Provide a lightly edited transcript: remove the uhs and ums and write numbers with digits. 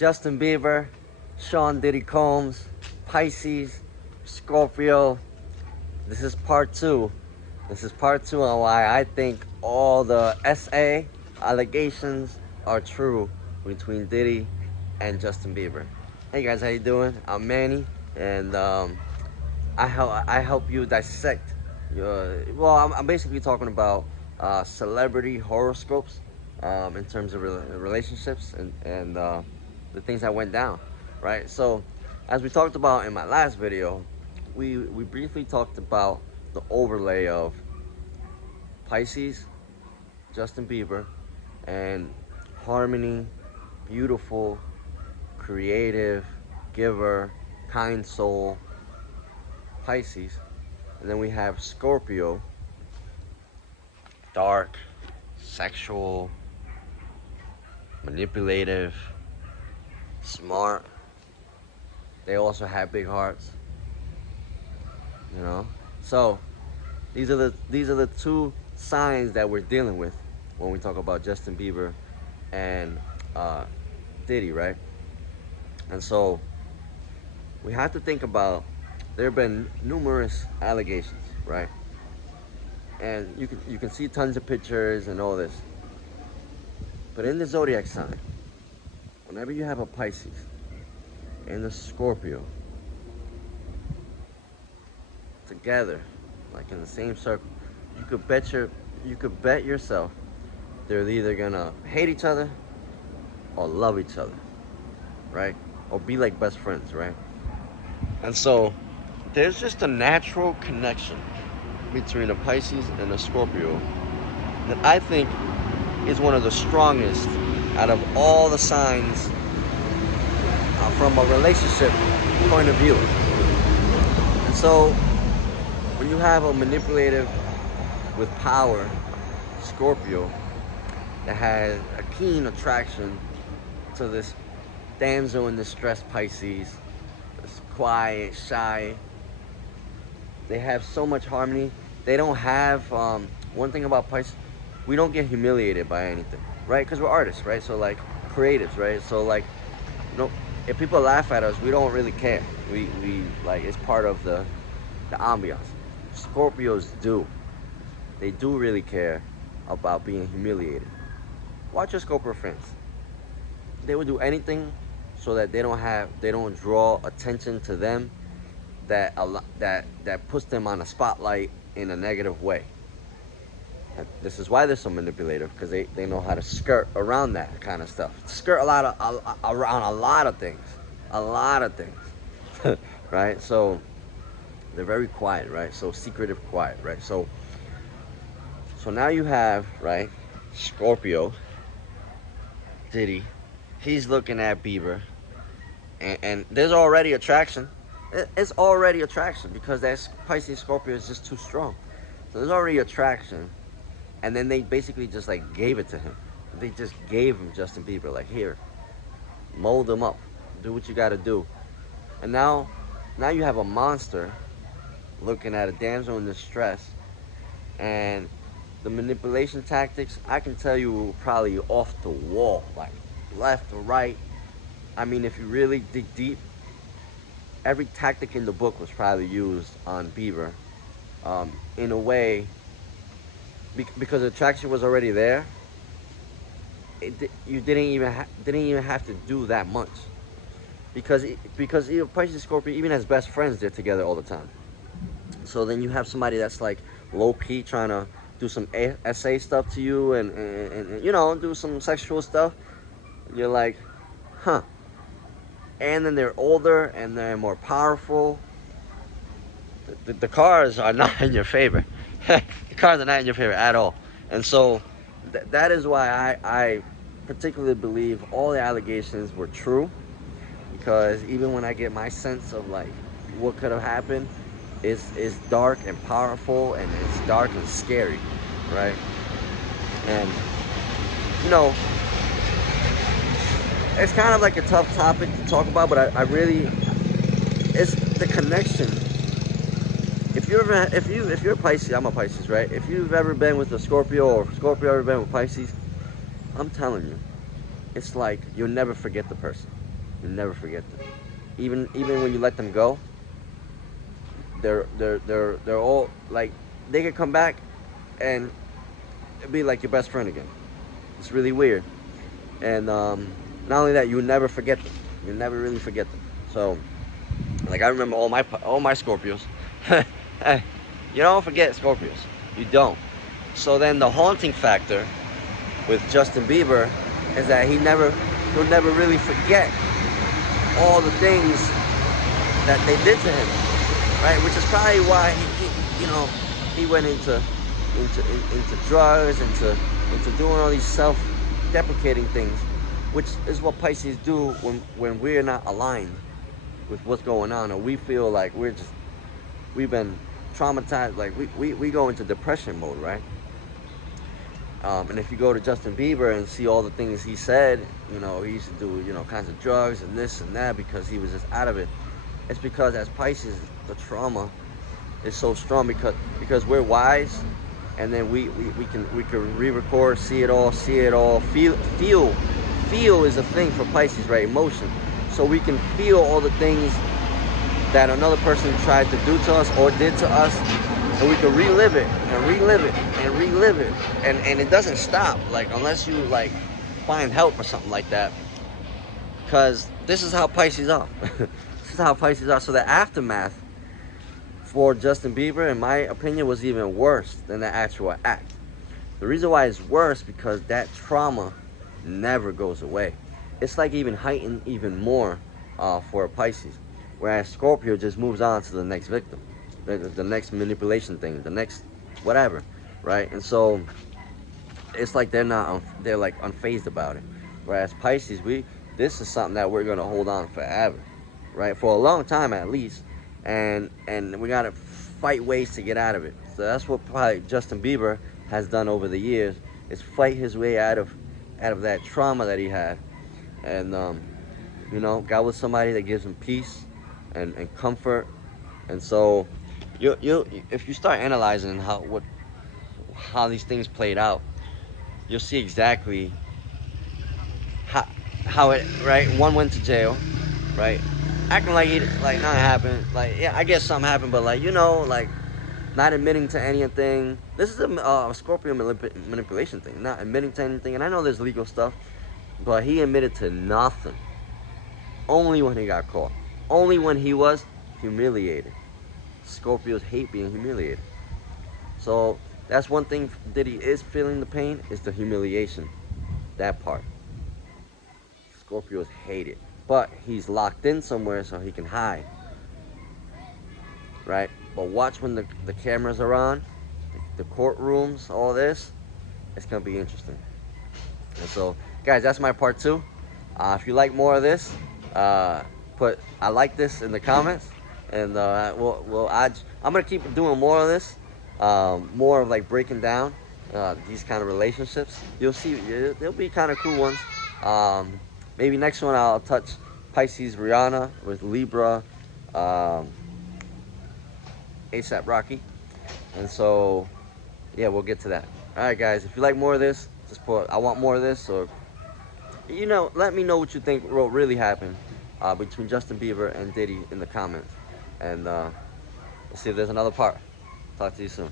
Justin Bieber, Sean Diddy Combs, Pisces, Scorpio. This is part two. This is part two on why I think all the SA allegations are true between Diddy and Justin Bieber. Hey guys, how you doing? I'm Manny, and I help you dissect. I'm basically talking about celebrity horoscopes in terms of relationships and the things that went down, right? So, as we talked about in my last video, we briefly talked about the overlay of Pisces, Justin Bieber, and harmony, beautiful, creative, giver, kind soul, Pisces. And then we have Scorpio, dark, sexual, manipulative, smart. They also have big hearts, you know. So these are the two signs that we're dealing with when we talk about Justin Bieber and Diddy, right? And so we have to think about, there have been numerous allegations, right? And you can see tons of pictures and all this. But in the zodiac sign, whenever you have a Pisces and a Scorpio together, like in the same circle, you could bet yourself they're either gonna hate each other or love each other, right? Or be like best friends, right? And so there's just a natural connection between a Pisces and a Scorpio that I think is one of the strongest out of all the signs from a relationship point of view. And so when you have a manipulative with power Scorpio that has a keen attraction to this damsel in distress Pisces, this quiet, shy, they have so much harmony. They don't have, one thing about Pisces, we don't get humiliated by anything, right? Because we're artists, right? So like creatives, right? So like, you know, if people laugh at us, we don't really care. We like, it's part of the ambiance. Scorpios do. They do really care about being humiliated. Watch your Scorpio friends. They would do anything so that they don't draw attention to them that puts them on a spotlight in a negative way. And this is why they're so manipulative, because they know how to skirt around that kind of stuff. Skirt around a lot of things, right? So they're very quiet, right? So secretive, quiet, right? So now you have, right, Scorpio, Diddy. He's looking at Bieber, and there's already attraction. It's already attraction because that Pisces Scorpio is just too strong. So there's already attraction, and then they basically just like gave it to him. They just gave him Justin Bieber, like, here, mold him up, do what you got to do. And now you have a monster looking at a damsel in distress, and the manipulation tactics, I can tell you, probably off the wall, like left or right. I mean, if you really dig deep, every tactic in the book was probably used on Bieber, in a way, because the attraction was already there. You didn't even have to do that much, because even Pisces and Scorpio, even as best friends, they're together all the time. So then you have somebody that's like low key trying to do some SA stuff to you and you know, do some sexual stuff. You're like, huh. And then they're older and they're more powerful. The cards are not in your favor. The cards are not in your favor at all. And so that is why I particularly believe all the allegations were true, because even when I get my sense of like what could have happened, it's dark and powerful, and it's dark and scary, right? And you know, it's kind of like a tough topic to talk about, but I really, it's the connection. If you're a Pisces, I'm a Pisces, right? If you've ever been with a Scorpio, or Scorpio ever been with Pisces, I'm telling you, it's like you'll never forget the person. You never forget them. Even when you let them go, they're all like, they can come back and be like your best friend again. It's really weird. And not only that, you never forget them. You never really forget them. So, like, I remember all my Scorpios. Hey, you don't forget Scorpios. You don't. So then the haunting factor with Justin Bieber is that he'll never really forget all the things that they did to him, right? Which is probably why he went into drugs, into doing all these self-deprecating things, which is what Pisces do when we're not aligned with what's going on, or we feel like we've been traumatized, like we go into depression mode, right? And if you go to Justin Bieber and see all the things he said, he used to do, kinds of drugs and this and that because he was just out of it. It's because as Pisces, the trauma is so strong because we're wise, and then we can re-record, see it all, feel is a thing for Pisces, right? Emotion. So we can feel all the things that another person tried to do to us or did to us, and we can relive it and relive it and relive it, and it doesn't stop, like, unless you like find help or something like that, because this is how Pisces are. This is how Pisces are. So the aftermath for Justin Bieber, in my opinion, was even worse than the actual act. The reason why it's worse because that trauma never goes away. It's like even heightened even more for a Pisces, whereas Scorpio just moves on to the next victim, the next manipulation thing, the next whatever, right? And so it's like they're like unfazed about it, whereas Pisces, this is something that we're gonna hold on forever, right? For a long time at least, and we gotta fight ways to get out of it. So that's what probably Justin Bieber has done over the years, is fight his way out of that trauma that he had, and got with somebody that gives him peace and comfort. And so if you start analyzing how these things played out, you'll see exactly how it, right? One went to jail, right? Acting like nothing happened. Like, yeah, I guess something happened, but like, like not admitting to anything. This is a Scorpio manipulation thing, not admitting to anything. And I know there's legal stuff, but he admitted to nothing. Only when he got caught. Only when he was humiliated. Scorpios hate being humiliated. So that's one thing Diddy is feeling the pain, is the humiliation. That part. Scorpios hate it. But he's locked in somewhere so he can hide. Right? But watch when the cameras are on, the courtrooms, all this, it's going to be interesting. And so, guys, that's my part 2. If you like more of this, put I like this in the comments, and I'm going to keep doing more of this, more of like breaking down these kind of relationships. You'll see, they'll be kind of cool ones. Maybe next one I'll touch Pisces Rihanna with Libra, ASAP Rocky. And so, yeah, we'll get to that. All right, guys, if you like more of this, just put I want more of this, or let me know what you think really happened between Justin Bieber and Diddy in the comments, and let's see if there's another part. Talk to you soon.